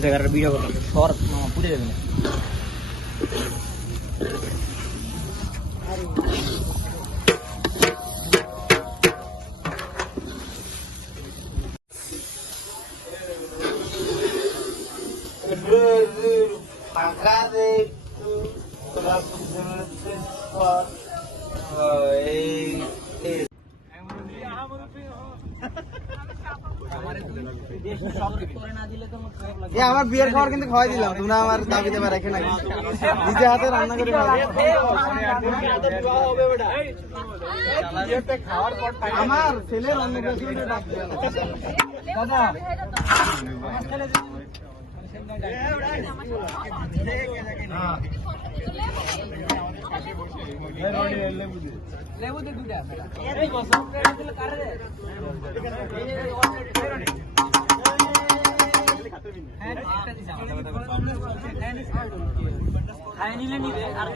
Degar video con los shorts, no, আমার বিয়ের খাবার কিন্তু খাওয়াই দিলাম। তোমরা আমার দাবি দেবে রেখে নাই। নিজে হাতে রান্না করে আমার ছেলের অন্য দাদা খাই নিলে নিবে আর